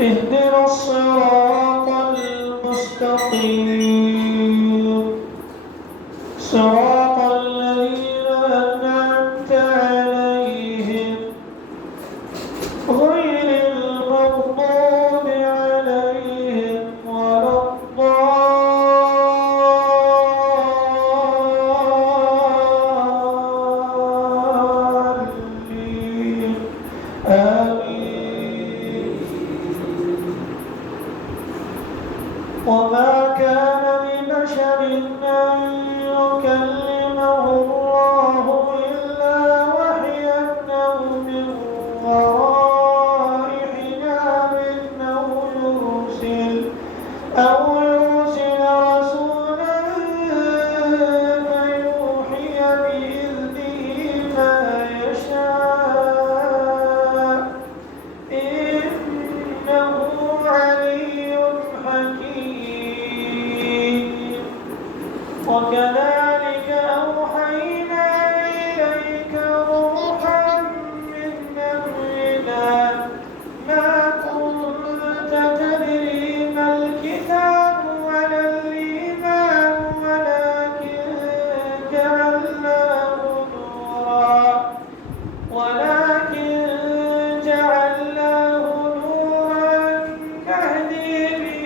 اهدنا الصراط المستقيم صراط الذين أنعمت عليهم غير المغضوب عليهم ولا الضالين آمين. وما كان لبشر أن يكلمه الله إلا وحيا أو من وراء حجاب أو يرسل رسولا فيوحي بإذنه ما يشاء إنه علي حكيم. وكذلك أوحينا إليك روحا من أمرنا ما كنت تدري ما الكتاب ولا الإيمان ولكن جعلناه نورا نهدي به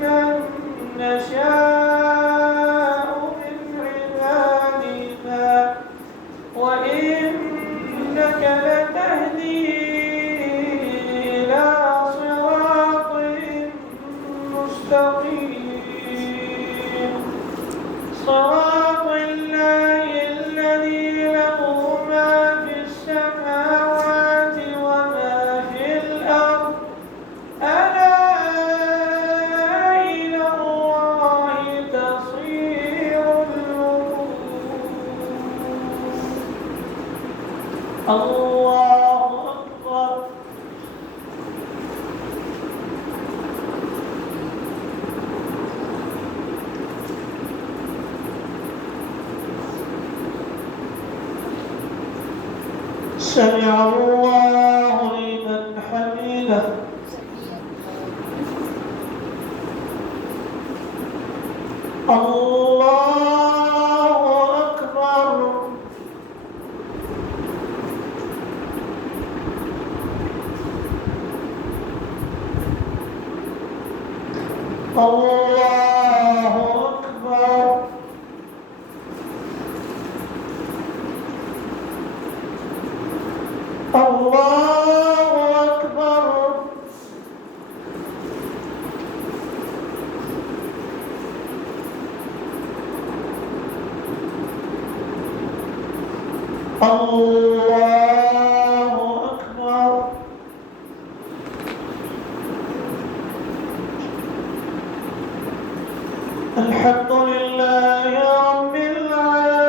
من نشاء من عبادنا وإنك لتهدي إلى صراط مستقيم صراط الله الذي له ما في السماوات وما في الأرض ألا إلى الله تصير الأمور. الله أكبر. سمع الله لمن حمده. الله أكبر. الله أكبر. الله أكبر. الله أكبر. الحمد لله رب العالمين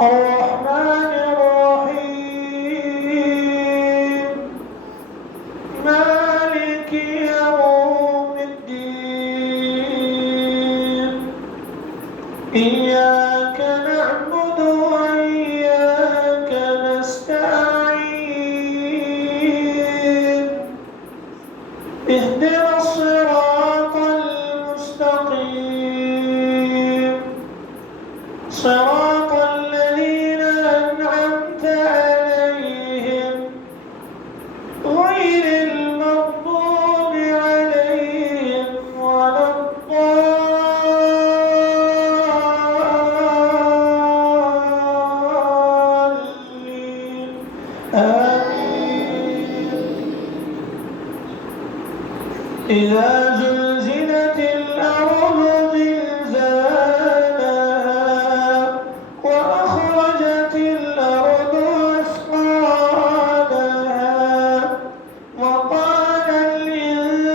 الرحمن الرحيم مالك يوم الدين إياك نعبد وإياك نستعين اهدنا الصراط المستقيم صراط الذين أنعمت عليهم غير المغضوب عليهم ولا الضالين آمين. إذا زلزلت الأرض زلزالها وأخرجت الأرض أثقالها وقال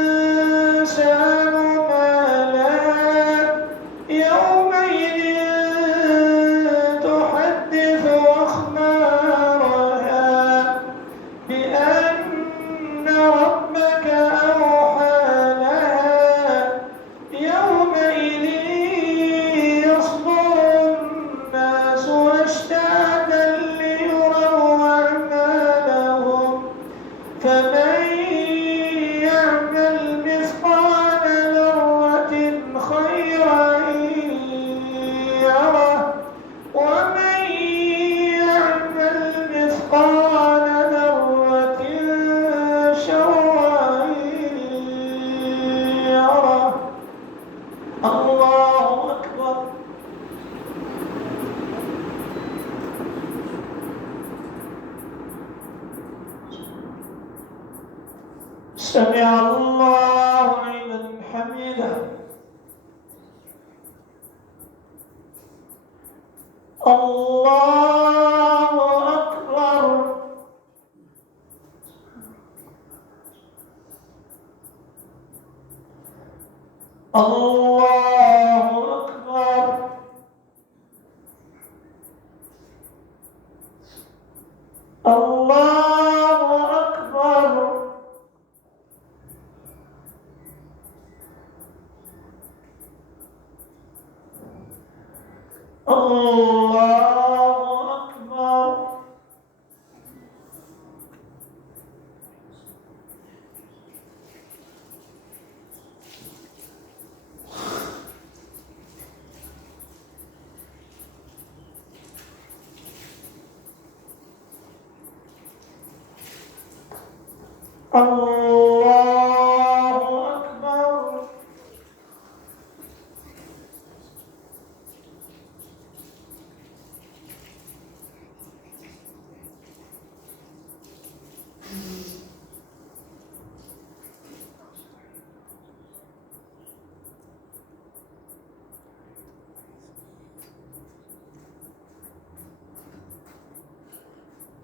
الإنسان ما لها يومئذ تحدث أخبارها بأن ربك أوحى لها سمع الله لمن حمده. الله أكبر. الله أكبر. الله أكبر. الله أكبر. الله أكبر.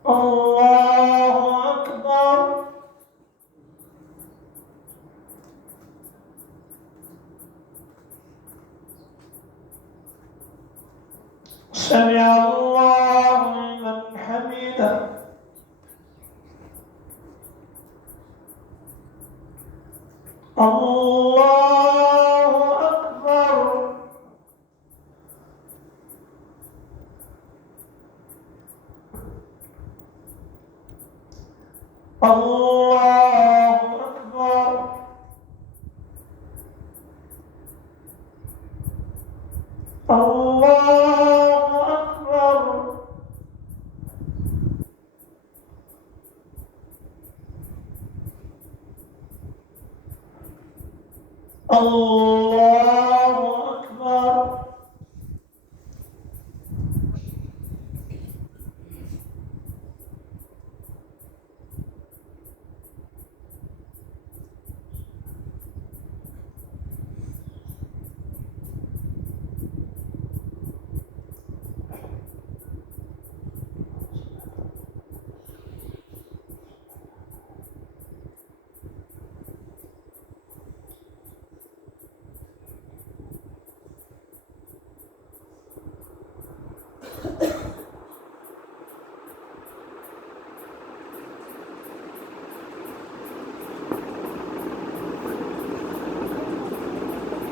الله أكبر. سمع الله لمن حمده. الله أكبر. الله أكبر. الله أكبر. الله أكبر.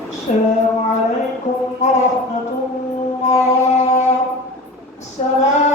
السلام عليكم ورحمة الله. السلام